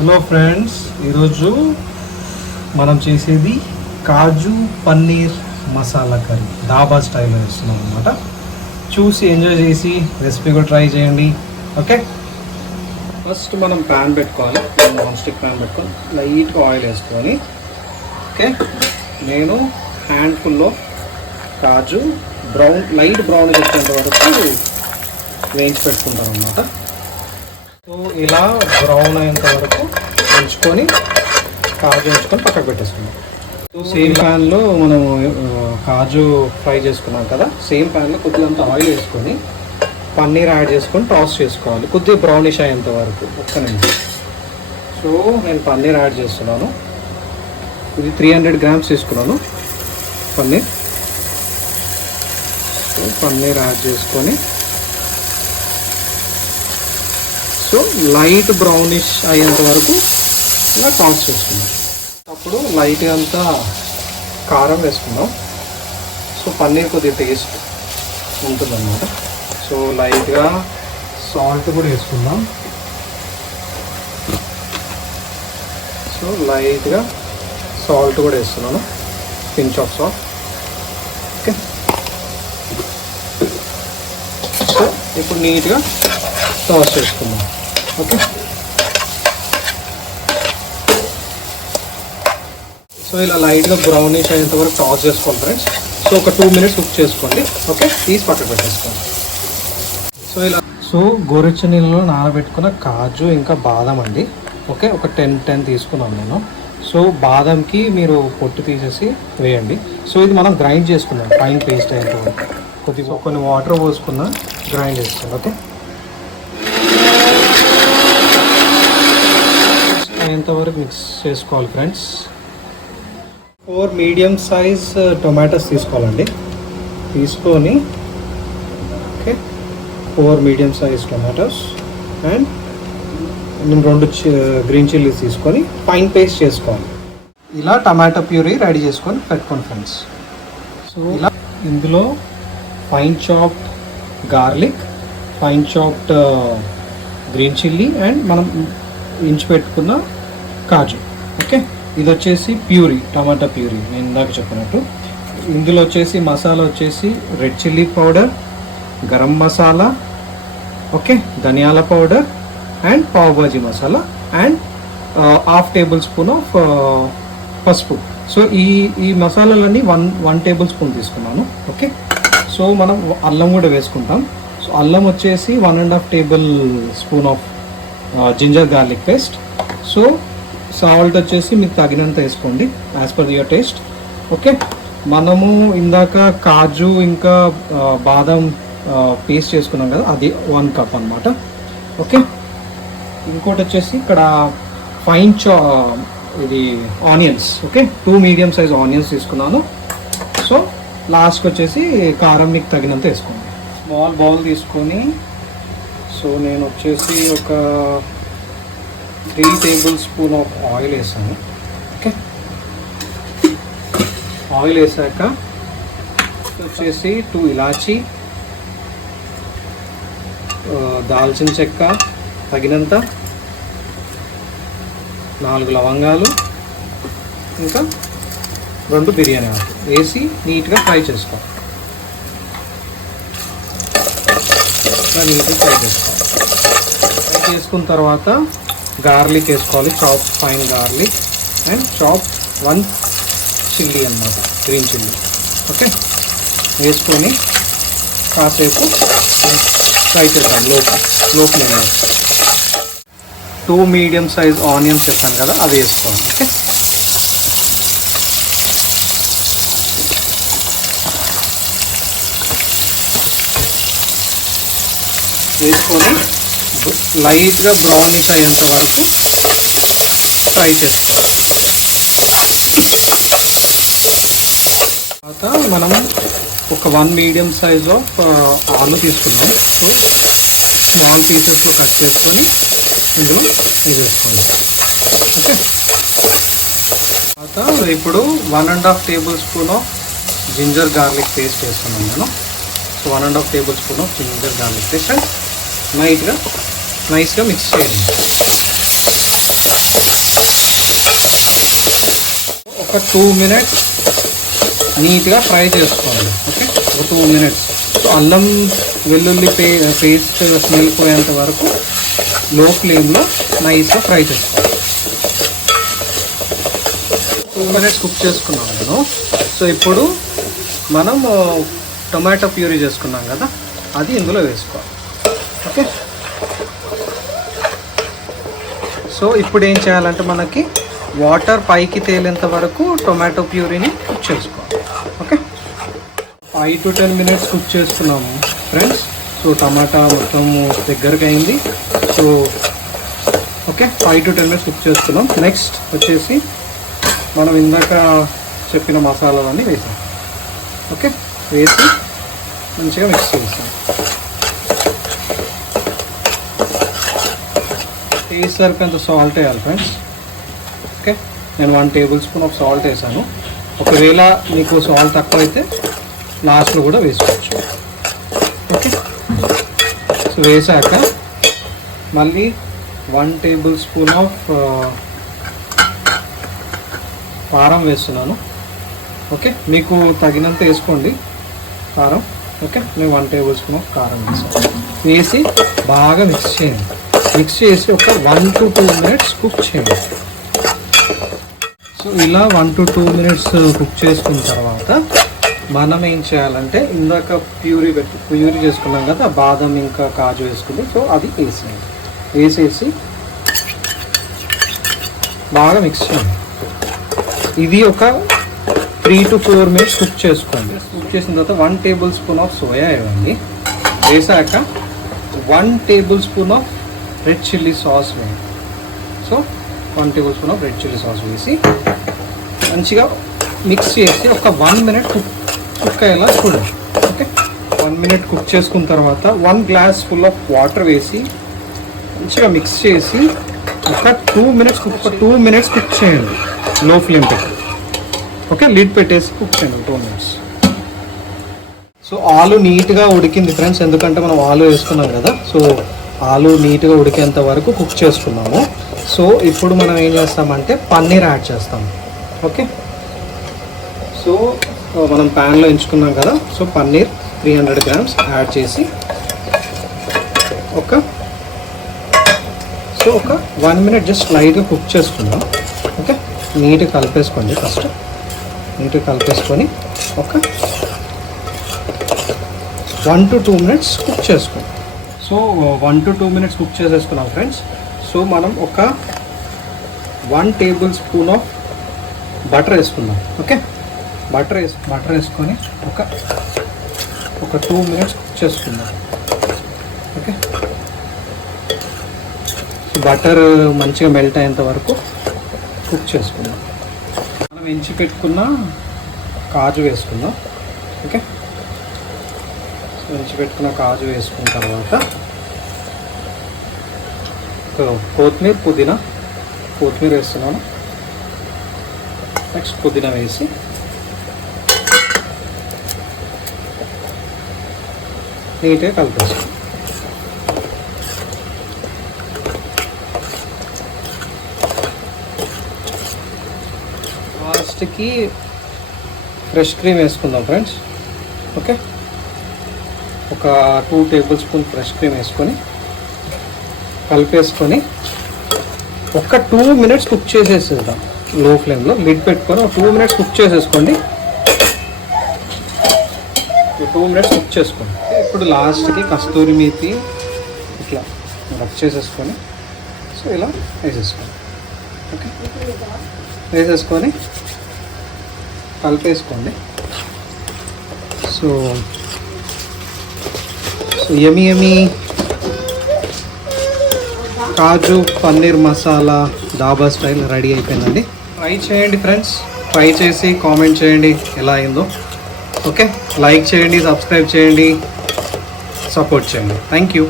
Hello friends, ఈరోజు మనం చేసేది కాజు పన్నీర్ మసాలా కర్రీ డాబా స్టైల్లో చేస్తున్నాం అనమాట. చూసి ఎంజాయ్ చేసి రెసిపీ కూడా ట్రై చేయండి. ఓకే, ఫస్ట్ మనం ప్యాన్ పెట్టుకోవాలి. నాన్ స్టిక్ ప్యాన్ పెట్టుకొని లైట్గా ఆయిల్ వేసుకొని, ఓకే, నేను హ్యాండ్ఫుల్లో కాజు లైట్ బ్రౌన్ వచ్చేంత వరకు వేయించి పెట్టుకుంటాను అనమాట. సో ఇలా బ్రౌన్ అయ్యేంత వరకు ఉంచుకొని కాజు ఉంచుకొని పక్కకు పెట్టేసుకున్నాం. సో సేమ్ ప్యాన్లో మనం కాజు ఫ్రై చేసుకున్నాం కదా, సేమ్ ప్యాన్లో కొద్దిగా ఆయిల్ వేసుకొని పన్నీర్ యాడ్ చేసుకొని టాస్ చేసుకోవాలి కొద్దిగా బ్రౌనిష్ అయ్యేంత వరకు. ఒక్క నిమిషం. సో నేను పన్నీర్ యాడ్ చేస్తున్నాను. ఇది 300 గ్రామ్స్ తీసుకున్నాను పన్నీర్. సో పన్నీర్ యాడ్ చేసుకొని సో లైట్ బ్రౌనిష్ అయ్యేంత వరకు ఇలా టాస్ చేసుకుందాం. అప్పుడు లైట్ అంతా కారం వేసుకుందాం. సో పన్నీర్ కొద్దిగా టేస్ట్ ఉంటుందన్నమాట. సో లైట్గా సాల్ట్ కూడా వేసుకుందాం. సో లైట్గా సాల్ట్ కూడా వేస్తున్నాను, pinch of salt. Okay, so ఇప్పుడు నీట్గా టాస్ చేసుకుందాం. ఓకే, సో ఇలా లైట్గా బ్రౌనిష్ అయ్యేంత వరకు టాస్ చేసుకోండి ఫ్రెండ్స్. సో ఒక 2 minutes కుక్ చేసుకోండి. ఓకే, తీసి పక్కకు పెట్టేసుకోండి. సో గోరువెచ్చని నీళ్ళలో నానబెట్టుకున్న కాజు ఇంకా బాదం అండి. ఓకే, ఒక 10 తీసుకున్నాను నేను. సో బాదంకి మీరు పొట్టు తీసేసి వేయండి. సో ఇది మనం గ్రైండ్ చేసుకుందాం ఫైన్ పేస్ట్ అయ్యేంత వరకు. కొద్దిగా కొన్ని వాటర్ పోసుకున్న గ్రైండ్ చేసుకోండి. ఓకే, ఎంతవరకు మిక్స్ చేసుకోవాలి ఫ్రెండ్స్. 4 మీడియం సైజ్ టొమాటోస్ తీసుకోవాలండి. తీసుకొని okay, 4 medium size tomatoes and నేను 2 గ్రీన్ చిల్లీస్ తీసుకొని ఫైన్ పేస్ట్ చేసుకోవాలి. ఇలా టమాటో ప్యూరీ రెడీ చేసుకొని పెట్టుకోండి ఫ్రెండ్స్. సో ఇలా ఇందులో fine chopped garlic, fine chopped green chilli and మనం ఇంచి పెట్టుకున్న కాజు. ఓకే, ఇది వచ్చేసి ప్యూరీ, టమాటా ప్యూరీ నేను ఇందాక చెప్పినట్టు. ఇందులో వచ్చేసి మసాలా వచ్చేసి red chilli powder, garam masala, okay, ధనియాల powder and pav bhaji masala and 1/2 tablespoon of పసుపు. సో ఈ మసాలాలన్నీ 1 టేబుల్ స్పూన్ తీసుకున్నాను. ఓకే, సో మనం అల్లం కూడా వేసుకుంటాం. సో అల్లం వచ్చేసి 1.5 tablespoon of ginger garlic paste. So salt వచ్చేసి మీకు తగినంత వేసుకోండి as per your taste. Okay, మనము ఇందాక కాజు ఇంకా బాదం పేస్ట్ చేసుకున్నాం కదా, అది 1 కప్ అనమాట. ఓకే, ఇంకోటి వచ్చేసి ఇక్కడ ఫైన్ ఇది onions. Okay, 2 medium size onions తీసుకున్నాను. సో లాస్ట్కి వచ్చేసి కారం మీకు తగినంత వేసుకోండి. స్మాల్ బౌల్ తీసుకొని సో నేను వచ్చేసి ఒక 3 టేబుల్ స్పూన్ ఆఫ్ ఆయిల్ వేసాను. ఓకే, ఆయిల్ వేసాక వచ్చేసి 2 ఇలాచీ, దాల్చిన చెక్క తగినంత, 4 లవంగాలు, ఇంకా 2 బిర్యానీ ఆకు వేసి నీట్గా ఫ్రై చేసుకోవాలి. నీట్గా ఫ్రై చేసుకున్న తర్వాత గార్లిక్ వేసుకోవాలి, chop fine garlic and chop 1 chilli అన్నమాట, గ్రీన్ చిల్లీ. ఓకే, వేసుకొని కాసేపు ఫ్రై చేద్దాం లో ఫ్లేమ్లో. 2 మీడియం సైజ్ ఆనియన్స్ చెప్పాను కదా, అది వేసుకోవాలి. ఓకే, వేసుకొని లైట్గా బ్రౌనిష్ అయ్యేంత వరకు ఫ్రై చేసుకోవాలి. తర్వాత మనం ఒక 1 మీడియం సైజ్ ఆఫ్ ఆలు తీసుకున్నాం. సో స్మాల్ పీసెస్లో కట్ చేసుకొని ఇందులో వేసుకోండి. ఓకే, తర్వాత ఇప్పుడు 1.5 tablespoon of ginger garlic paste వేస్తున్నాను నేను. So 1.5 tablespoon of ginger garlic paste and నైస్గా మిక్స్ చేయండి. ఒక 2 మినిట్స్ నీట్గా ఫ్రై చేసుకోవాలి. ఓకే, ఒక 2 మినిట్స్. సో అల్లం వెల్లుల్లి పేస్ట్ స్మెల్ పోయేంత వరకు లో ఫ్లేమ్లో నైస్గా ఫ్రై చేసుకోవాలి. 2 మినిట్స్ కుక్ చేసుకున్నాం నేను. సో ఇప్పుడు మనం టొమాటో ప్యూరీ చేసుకున్నాం కదా, అది ఇందులో వేసుకోవాలి. ఓకే, సో ఇప్పుడు ఏం చేయాలంటే మనకి వాటర్ పైకి తేలేంత వరకు టొమాటో ప్యూరీని కుక్ చేసుకోవాలి. ఓకే, 5 to 10 మినిట్స్ కుక్ చేసుకున్నాము ఫ్రెండ్స్. సో టమాటా మొత్తం దగ్గరకి అయింది. So okay, 5 to 10 minutes cook చేసుకున్నాం. నెక్స్ట్ వచ్చేసి మనం ఇందాక చెప్పిన మసాలాలన్నీ వేసాం. ఓకే, వేసి మంచిగా మిక్స్ చేసాం. టేస్ట్ సరిపోయేంత సాల్ట్ వేయాలి ఫ్రెండ్స్. ఓకే, నేను 1 టేబుల్ స్పూన్ ఆఫ్ సాల్ట్ వేసాను. ఒకవేళ మీకు సాల్ట్ తక్కువ అయితే లాస్ట్లో కూడా వేసుకోవచ్చు. ఓకే, సో వేసాక మళ్ళీ 1 టేబుల్ స్పూన్ ఆఫ్ కారం వేస్తున్నాను. ఓకే, మీకు తగినంత వేసుకోండి కారం. ఓకే, నేను 1 టేబుల్ స్పూన్ ఆఫ్ కారం వేసాను. వేసి బాగా మిక్స్ చేయండి. మిక్స్ చేసి ఒక 1 to 2 మినిట్స్ కుక్ చేయండి. సో ఇలా 1 to 2 మినిట్స్ కుక్ చేసుకున్న తర్వాత మనం ఏం చేయాలంటే ఇందాక ప్యూరీ చేసుకున్నాం కదా, బాదం ఇంకా కాజు వేసుకుంది. సో అది వేసేసి బాగా మిక్స్ చేయండి. ఇది ఒక 3 to 4 మినిట్స్ కుక్ చేసుకోండి. కుక్ చేసిన తర్వాత 1 టేబుల్ స్పూన్ ఆఫ్ సోయా ఇవ్వండి. వేసాక 1 tablespoon of red chilli sauce వేయండి. So 1 tablespoon of red chilli sauce వేసి మంచిగా మిక్స్ చేసి ఒక 1 మినిట్ కుక్ అయ్యేలా చూడండి. ఓకే, 1 మినిట్ కుక్ చేసుకున్న తర్వాత 1 గ్లాస్ ఫుల్ ఆఫ్ వాటర్ వేసి మంచిగా మిక్స్ చేసి ఒక 2 మినిట్స్ కుక్ చేయండి లో ఫ్లేమ్ పెట్టి. ఓకే, లిడ్ పెట్టేసి కుక్ చేయండి 2 మినిట్స్. సో ఆలు నీట్గా ఉడికింది ఫ్రెండ్స్, ఎందుకంటే మనం ఆలు వేసుకున్నాం కదా. సో ఆలు నీట్గా ఉడికేంత వరకు కుక్ చేసుకున్నాము. సో ఇప్పుడు మనం ఏం చేస్తామంటే పన్నీర్ యాడ్ చేస్తాము. ఓకే, సో మనం ప్యాన్లో ఎంచుకున్నాం కదా. సో పన్నీర్ 300 grams యాడ్ చేసి ఒక 1 మినిట్ జస్ట్ లైట్గా కుక్ చేసుకుందాం. ఓకే, నీట్గా కలిపేసుకోండి. ఫస్ట్ నీట్గా కలిపేసుకొని ఒక 1 to 2 మినిట్స్ కుక్ చేసుకోండి. సో 1 to 2 మినిట్స్ కుక్ చేసేసుకున్నాం ఫ్రెండ్స్. సో మనం ఒక 1 టేబుల్ స్పూన్ ఆఫ్ బటర్ వేసుకుందాం. ఓకే, బటర్ వేసుకొని ఒక 2 మినిట్స్ కుక్ చేసుకుందాం. ఓకే, బటర్ మంచిగా మెల్ట్ అయ్యేంత వరకు కుక్ చేసుకుందాం. మనం ఎంచి పెట్టుకున్న కాజు వేసుకుందాం. ఓకే, ఎంచి పెట్టుకున్న కాజు వేసుకున్న తర్వాత కొత్తిమీర వేస్తున్నాను. నెక్స్ట్ పుదీనా వేసి నీట్గా కలిపేస్తాం. లాస్ట్కి ఫ్రెష్ క్రీమ్ వేసుకుందాం ఫ్రెండ్స్. ఓకే, ఒక 2 టేబుల్ స్పూన్ ఫ్రెష్ క్రీమ్ వేసుకొని కలిపేసుకొని ఒక 2 మినిట్స్ కుక్ చేసేసేద్దాం లో ఫ్లేమ్లో. లిడ్ పెట్టుకొని ఒక 2 మినిట్స్ కుక్ చేసేసుకోండి. 2 మినిట్స్ కుక్ చేసుకోండి. ఇప్పుడు లాస్ట్కి కస్తూరి మేతి ఇట్లా రబ్ చేసేసుకొని సో ఇలా వేసేసుకోండి. ఓకే, వేసేసుకొని కలిపేసుకోండి. సో యమీ కాజు పన్నీర్ మసాలా డాబా స్టైల్ రెడీ అయిపోయిందండి. ట్రై చేయండి ఫ్రెండ్స్, ట్రై చేసి కామెంట్ చేయండి ఎలా అయిందో. ఓకే, లైక్ చేయండి, సబ్స్క్రైబ్ చేయండి, సపోర్ట్ చేయండి. Thank you.